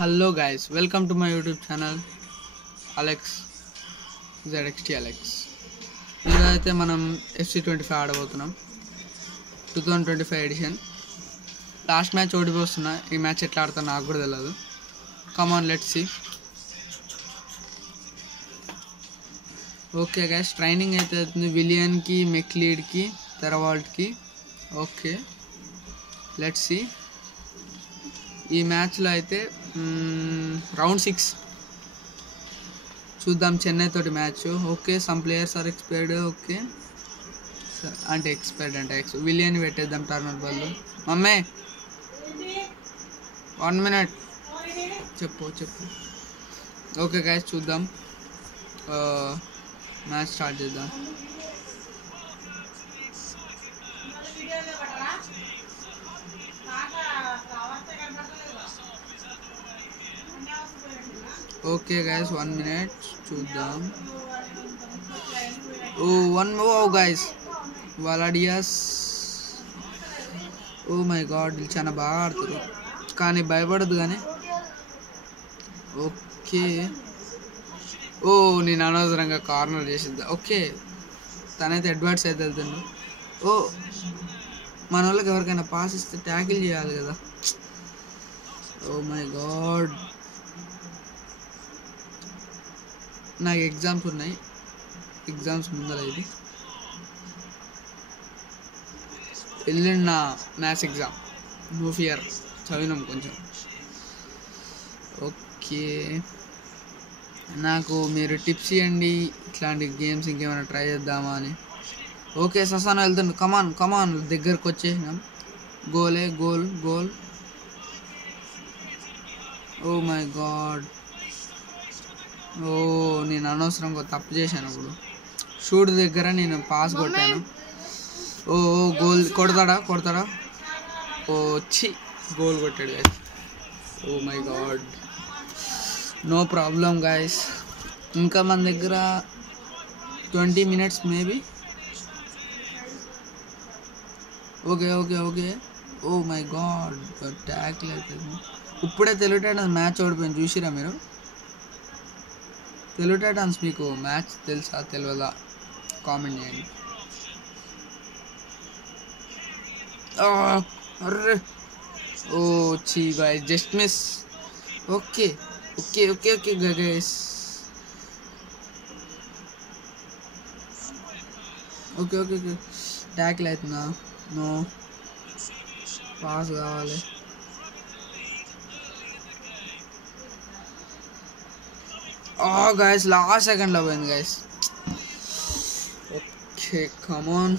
Hello guys, welcome to my YouTube channel Alex ZXT Alex. ఇదైతే మనం FC25 ఆడబోతున్నాం 2025 ఎడిషన్. లాస్ట్ మ్యాచ్ ఓడిపోతున్నా. ఈ మ్యాచ్ ఎట్లా ఆడతా నాకు కూడా తెలియదు. Come on let's see. Okay guys, training అయితే అవుతుంది విలియన్కి, మెక్లీడ్కి, తెరవాల్ట్కి. Okay let's see. ఈ మ్యాచ్లో అయితే రౌండ్ 6 చూద్దాం, చెన్నై తోటి match. Okay, some players are expired. Okay అంటే ఎక్స్పైర్డ్ అంటే విలియన్ పెట్టేద్దాం టర్నర్ బాల్. మమ్మే 1 minute చెప్పు. ఓకే గైస్, చూద్దాం, మ్యాచ్ స్టార్ట్ చేద్దాం. ఓకే గైస్, 1 minute చూద్దాం. గైస్ వాలాడియాస్, ఓ మై గాడ్, వీళ్ళు చాలా బాగా ఆడుతారు కానీ భయపడదు కానీ. ఓకే, నేను అనవసరంగా కార్నర్ చేసిద్దా. ఓకే, తనైతే అడ్వాన్స్ అయితే వెళ్తుండు. మన వాళ్ళకి ఎవరికైనా పాస్ ఇస్తే ట్యాకిల్ చేయాలి కదా. ఓ మై గాడ్, నాకు ఎగ్జామ్స్ ఉన్నాయి, ఎగ్జామ్స్ ముందర ఇది వెళ్ళిన మ్యాథ్స్ ఎగ్జామ్. నో ఫియర్, చదివినాం కొంచెం. ఓకే, నాకు మీరు టిప్స్ ఇవ్వండి, ఇట్లాంటి గేమ్స్ ఇంకేమైనా ట్రై చేద్దామా అని. ఓకే, ససాన వెళ్తుండు. కమాన్ దగ్గరకు వచ్చేసినాం. గోల్. ఓ మై గాడ్, నేను అనవసరంగా తప్పు చేశాను. అప్పుడు షూట్ దగ్గర నేను పాస్ కొట్టాను. గోల్ కొడతాడా. గోల్ కొట్టాడు guys. Oh my god, no problem guys. ఇంకా మన దగ్గర 20 minutes maybe. Okay. Oh my god, tackle అయిపోయింది. ఇప్పుడే తెలుగు టైటన్స్ మ్యాచ్ ఓడిపోయింది, చూసిరా మీరు? తెలుగు టైటన్స్ మీకు మ్యాచ్ తెలుసా తెలియదా కామెంట్ చేయండి. Array guys, just miss. Okay guys. Okay tackle అవుతుందా? నో, పాస్ కావాలి. గైస్, లాస్ట్ సెకండ్లో పోయింది గైస్. ఓకే, కమాన్.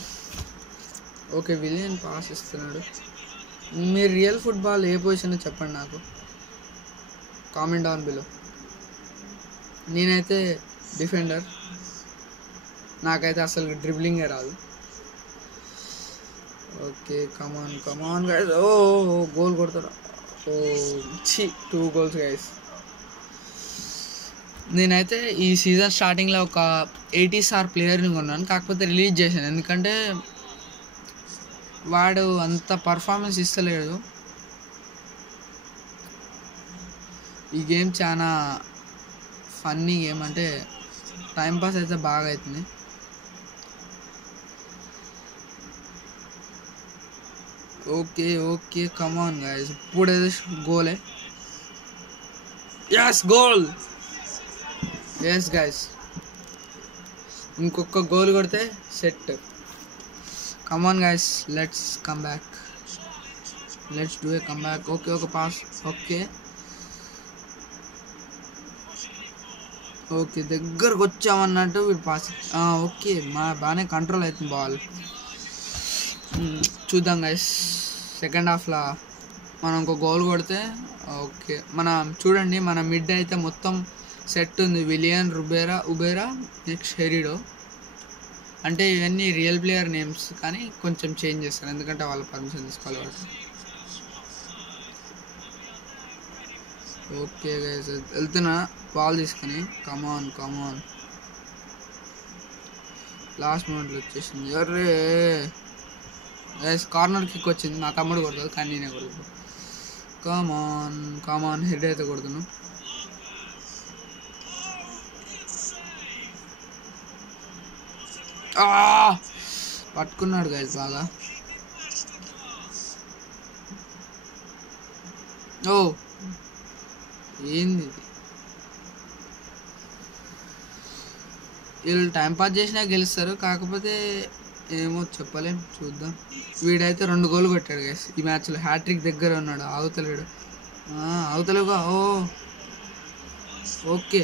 ఓకే, విలియన్ పాస్ ఇస్తున్నాడు. మీరు రియల్ ఫుట్బాల్ ఏ పొజిషన్ చెప్పండి నాకు, కామెంట్ డౌన్ బిలో. నేనైతే డిఫెండర్, నాకైతే అసలు డ్రిబ్లింగే రాదు. Okay, come on guys. గోల్ కొడతాడు. 2 goals గైస్. నేనైతే ఈ సీజన్ స్టార్టింగ్లో ఒక 80 star ప్లేయర్ని కొన్నాను, కాకపోతే రిలీజ్ చేశాను ఎందుకంటే వాడు అంత పర్ఫార్మెన్స్ ఇస్తలేడు. ఈ గేమ్ చాలా ఫన్నీ గేమ్, అంటే టైంపాస్ అయితే బాగా అవుతుంది. Okay come on guys. ఇప్పుడు గోలే. గోల్. ఎస్ గైస్, ఇంకొక గోల్ కొడితే set. Come on guys, let's come back, let's do a come back. Okay, ఒక పాస్. ఓకే దగ్గరకు వచ్చామన్నట్టు వీడు పాస్. ఓకే, బాగానే కంట్రోల్ అవుతుంది బాల్. చూద్దాం గైస్, సెకండ్ హాఫ్లో మనం ఇంకో గోల్ కొడితే. ఓకే, చూడండి మన మిడ్ అయితే మొత్తం సెట్ ఉంది. విలియన్, ఉబేరా, నెక్స్ట్ హెరిడో. అంటే ఇవన్నీ రియల్ ప్లేయర్ నేమ్స్ కానీ కొంచెం చేంజ్ చేస్తారు ఎందుకంటే వాళ్ళ పర్మిషన్ తీసుకోవాలి వాళ్ళు. ఓకే గైస్, వెళ్తున్నా బాల్ తీసుకొని. కమాన్. లాస్ట్ మూమెంట్లో వచ్చేసింది. అర్రే గైస్, కార్నర్ కిక్ వచ్చింది. మా తమ్ముడు కొడతాడు కానీ నేనే కొడతాను. కామాన్ హెడ్ అయితే కొడుతున్నాను. పట్టుకున్నాడు గైస్ బాగా. ఓ ఏంది వీళ్ళు టైంపాస్ చేసినా గెలుస్తారు, కాకపోతే ఏమో చెప్పలేం, చూద్దాం. వీడైతే 2 గోల్ కొట్టాడు గైస్ ఈ మ్యాచ్లో. హ్యాట్రిక్ దగ్గర ఉన్నాడు, ఆగుతలేడు. అవుతలేవుగా. ఓకే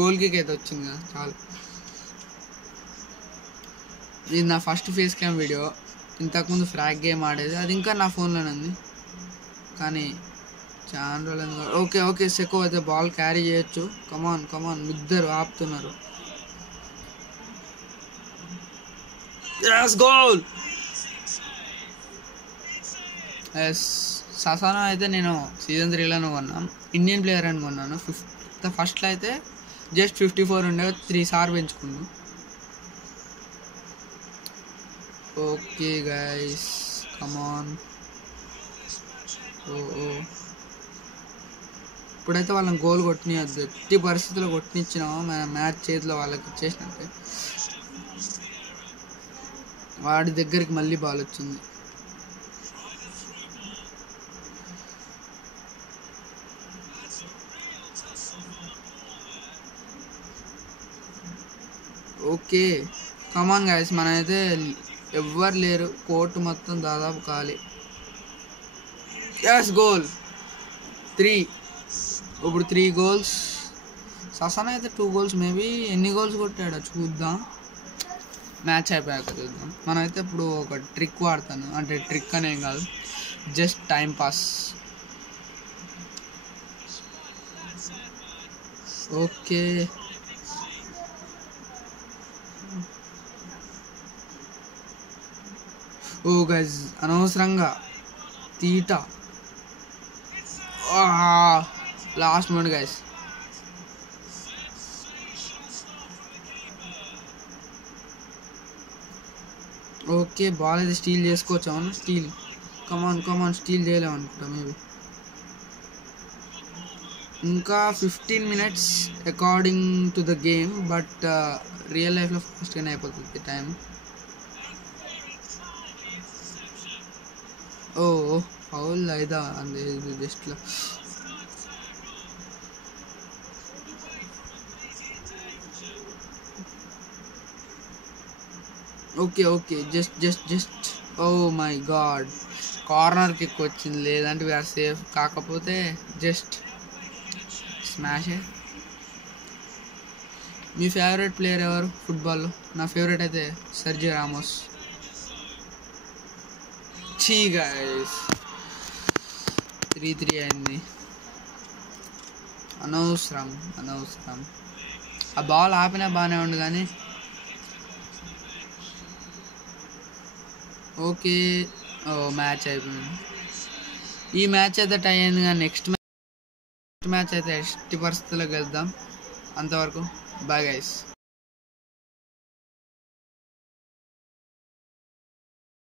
గోల్ కిక్ అయితే వచ్చింది కదా, చాలు. ఇది నా ఫస్ట్ ఫేస్ క్యామ్ వీడియో. ఇంతకుముందు ఫ్రాగ్ గేమ్ ఆడేది, అది ఇంకా నా ఫోన్లోనే ఉంది, కానీ చాలా రోజులు. ఓకే సెకో అయితే బాల్ క్యారీ చేయొచ్చు. కమాన్ ఇద్దరు ఆపుతున్నారు. గోల్. ససానా అయితే నేను సీజన్ 3లోనే కొన్నాను, ఇండియన్ ప్లేయర్ అని కొన్నాను. ఫస్ట్లో అయితే జస్ట్ 54 ఉండే, 3 సార్లు పెంచుకున్నాను. Okay guys come on. ఇప్పుడైతే వాళ్ళని గోల్ కొట్టినద్దు, ఎట్టి పరిస్థితుల్లో కొట్టినిచ్చినామో మన మ్యాచ్ చేతిలో వాళ్ళకి ఇచ్చేసినట్టే. వాడి దగ్గరికి మళ్ళీ బాల్ వచ్చింది. ఓకే కమాన్ గైస్, మనమైతే ఎవ్వరు లేరు, కోర్టు మొత్తం దాదాపు ఖాళీ. గోల్ 3. ఇప్పుడు 3 గోల్స్. ససానా అయితే 2 గోల్స్, మేబీ ఎన్ని గోల్స్ కొట్టాడో చూద్దాం, మ్యాచ్ అయిపోయాక చూద్దాం. మనమైతే ఇప్పుడు ఒక ట్రిక్ వాడతాను, అంటే ట్రిక్ అనేం కాదు, just time pass. Okay guys అనవసరంగా తీట. Last moment guys. Okay ball అయితే స్టీల్ చేసుకోవచ్చు. అవును స్టీల్. కమాన్ స్టీల్ చేయలేము అనుకుంటా మేబీ. ఇంకా 15 minutes according to the game, but real లైఫ్లో ఫాస్ట్గానే అయిపోతుంది టైం. ఫౌల్ అయిదా అంది జస్ట్లో. Okay just my god, corner kick వచ్చింది, లేదంటే వీఆర్ సేఫ్. కాకపోతే జస్ట్ స్మాష్. మీ ఫేవరెట్ ప్లేయర్ ఎవరు ఫుట్బాల్లో? నా ఫేవరెట్ అయితే సర్జియో రామోస్. గైస్ 3-3 అయింది. అనవసరం. ఆ బాల్ ఆపినా బాగానే ఉండు కానీ. ఓకే మ్యాచ్ అయిపోయింది. ఈ మ్యాచ్ అయితే టై అయింది, కానీ నెక్స్ట్ మ్యాచ్ అయితే ఎట్టి పరిస్థితుల్లో గెలుద్దాం. అంతవరకు బాయ్ గైస్.